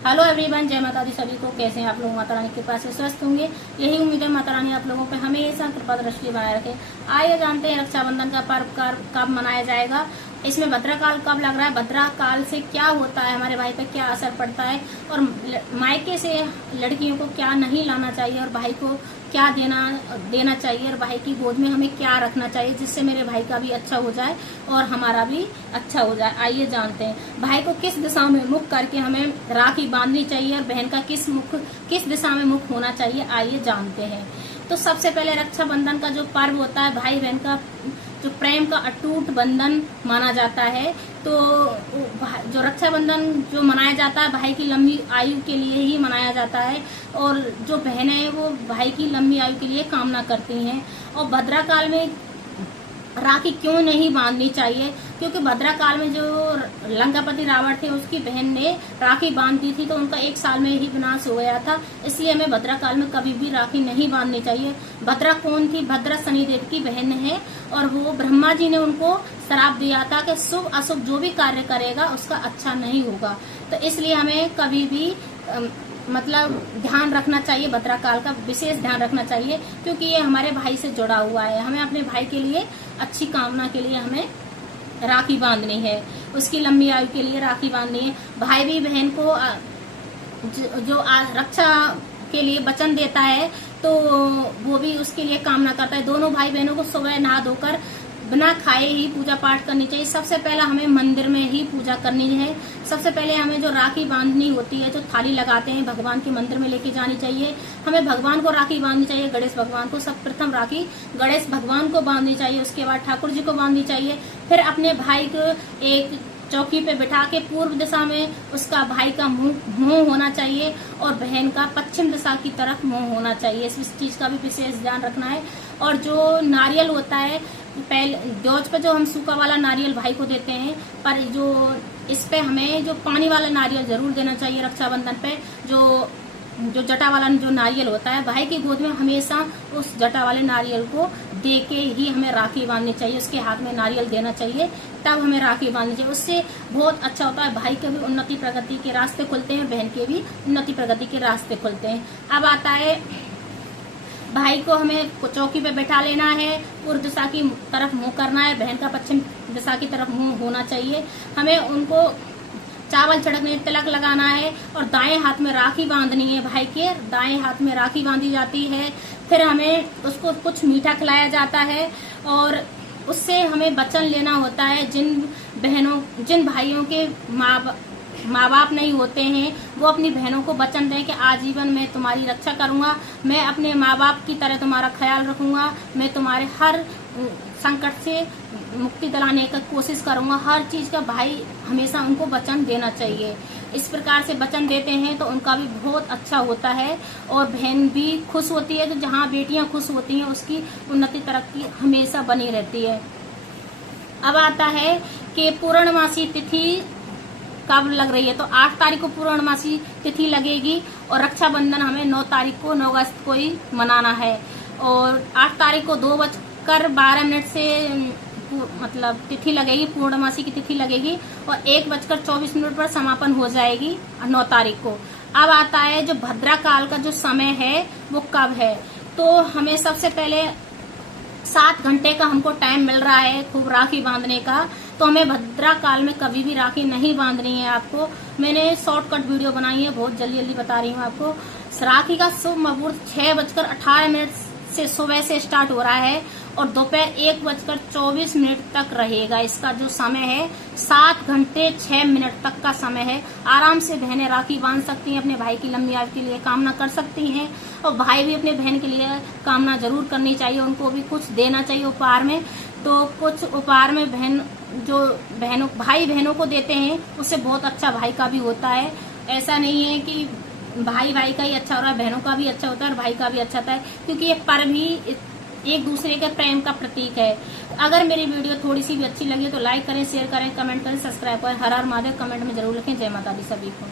Hello everyone, जय माता दी सभी को। कैसे हैं आप लोग? माता रानी के पास से स्वस्थ होंगे, यही उम्मीद है। माता रानी आप लोगों पे हमेशा कृपा दृष्टि बनाए रखे। आइए जानते हैं रक्षाबंधन का पर्व कब मनाया जाएगा, इसमें भद्राकाल कब लग रहा है, भद्राकाल से क्या होता है, हमारे भाई पे क्या असर पड़ता है, और मायके से लड़कियों को क्या नहीं लाना चाहिए और भाई को क्या देना चाहिए, और भाई की गोद में हमें क्या रखना चाहिए जिससे मेरे भाई का भी अच्छा हो जाए और हमारा भी अच्छा हो जाए। आइए जानते हैं भाई को किस दिशा में मुख करके हमें राखी बांधनी चाहिए और बहन का किस दिशा में मुख होना चाहिए। आइए जानते हैं। तो सबसे पहले रक्षाबंधन का जो पर्व होता है, भाई बहन का जो प्रेम का अटूट बंधन माना जाता है। तो जो रक्षाबंधन जो मनाया जाता है भाई की लंबी आयु के लिए ही मनाया जाता है, और जो बहनें हैं वो भाई की लंबी आयु के लिए कामना करती हैं। और भद्राकाल में राखी क्यों नहीं बांधनी चाहिए? क्योंकि भद्राकाल में जो लंकापति रावण थे उसकी बहन ने राखी बांध दी थी तो उनका 1 साल में ही विनाश हो गया था। इसलिए हमें भद्राकाल में कभी भी राखी नहीं बांधनी चाहिए। भद्रा कौन थी? भद्रा शनिदेव की बहन है, और वो ब्रह्मा जी ने उनको श्राप दिया था कि शुभ अशुभ जो भी कार्य करेगा उसका अच्छा नहीं होगा। तो इसलिए हमें कभी भी ध्यान रखना चाहिए, भद्राकाल का विशेष ध्यान रखना चाहिए, क्योंकि ये हमारे भाई से जुड़ा हुआ है। हमें अपने भाई के लिए अच्छी कामना के लिए हमें राखी बांधनी है, उसकी लंबी आयु के लिए राखी बांधनी है। भाई भी बहन को जो रक्षा के लिए वचन देता है तो वो भी उसके लिए कामना करता है। दोनों भाई बहनों को सुबह नहा धोकर बिना खाए ही पूजा पाठ करनी चाहिए। सबसे पहला हमें मंदिर में ही पूजा करनी है। सबसे पहले हमें जो राखी बांधनी होती है, जो थाली लगाते हैं, भगवान के मंदिर में लेके जानी चाहिए। हमें भगवान को राखी बांधनी चाहिए, गणेश भगवान को। सब प्रथम राखी गणेश भगवान को बांधनी चाहिए, उसके बाद ठाकुर जी को बांधनी चाहिए। फिर अपने भाई को एक चौकी पे बिठा के पूर्व दिशा में उसका भाई का मुंह होना चाहिए और बहन का पश्चिम दिशा की तरफ मुंह होना चाहिए। इस चीज का भी विशेष ध्यान रखना है। और जो नारियल होता है, पहले डोज पे जो हम सूखा वाला नारियल भाई को देते हैं, पर जो इस पे हमें जो पानी वाला नारियल जरूर देना चाहिए रक्षाबंधन पे। जो जटा वाला जो नारियल होता है, भाई की गोद में हमेशा उस जटा वाले नारियल को दे के ही हमें राखी बांधनी चाहिए। उसके हाथ में नारियल देना चाहिए, तब हमें राखी बांधनी चाहिए। उससे बहुत अच्छा होता है, भाई के भी उन्नति प्रगति के रास्ते खुलते हैं, बहन के भी उन्नति प्रगति के रास्ते खुलते हैं। अब आता है भाई को हमें चौकी पे बैठा लेना है, पूर्व दिशा की तरफ मुंह करना है, बहन का पश्चिम दिशा की तरफ मुंह होना चाहिए। हमें उनको चावल छिड़कने, तिलक लगाना है और दाएं हाथ में राखी बांधनी है। भाई के दाएं हाथ में राखी बांधी जाती है। फिर हमें उसको कुछ मीठा खिलाया जाता है और उससे हमें वचन लेना होता है। जिन भाइयों के माँ बाप नहीं होते हैं, वो अपनी बहनों को वचन दें कि आजीवन मैं तुम्हारी रक्षा करूंगा, मैं अपने माँ बाप की तरह तुम्हारा ख्याल रखूंगा, मैं तुम्हारे हर संकट से मुक्ति दिलाने की कोशिश करूंगा। हर चीज का भाई हमेशा उनको वचन देना चाहिए। इस प्रकार से वचन देते हैं तो उनका भी बहुत अच्छा होता है और बहन भी खुश होती है। तो जहाँ बेटियां खुश होती हैं उसकी उन्नति तरक्की हमेशा बनी रहती है। अब आता है कि पूर्णमासी तिथि कब लग रही है। तो 8 तारीख को पूर्णमासी तिथि लगेगी और रक्षाबंधन हमें 9 तारीख को 9 अगस्त को ही मनाना है। और 8 तारीख को 2:12 से तिथि लगेगी, पूर्णमासी की तिथि लगेगी और 1:24 पर समापन हो जाएगी 9 तारीख को। अब आता है जो भद्राकाल का जो समय है वो कब है। तो हमें सबसे पहले 7 घंटे का हमको टाइम मिल रहा है खूब राखी बांधने का। तो हमें भद्राकाल में कभी भी राखी नहीं बांधनी है। आपको मैंने शॉर्टकट वीडियो बनाई है, बहुत जल्दी बता रही हूँ आपको। राखी का शुभ मुहूर्त 6:18 से सुबह से स्टार्ट हो रहा है और दोपहर 1:24 तक रहेगा। इसका जो समय है 7 घंटे 6 मिनट तक का समय है। आराम से बहनें राखी बांध सकती हैं, अपने भाई की लंबी आयु के लिए कामना कर सकती हैं और भाई भी अपने बहन के लिए कामना जरूर करनी चाहिए। उनको भी कुछ देना चाहिए उपहार में। तो कुछ उपहार में भाई बहनों को देते हैं, उससे बहुत अच्छा भाई का भी होता है। ऐसा नहीं है कि भाई का ही अच्छा हो रहा है, बहनों का भी अच्छा होता है और भाई का भी अच्छा होता है, क्योंकि ये पर्व ही एक दूसरे के प्रेम का प्रतीक है। अगर मेरी वीडियो थोड़ी सी भी अच्छी लगी तो लाइक करें, शेयर करें, कमेंट करें, सब्सक्राइब करें। हर हर महादेव कमेंट में जरूर लिखें। जय माता दी सभी को।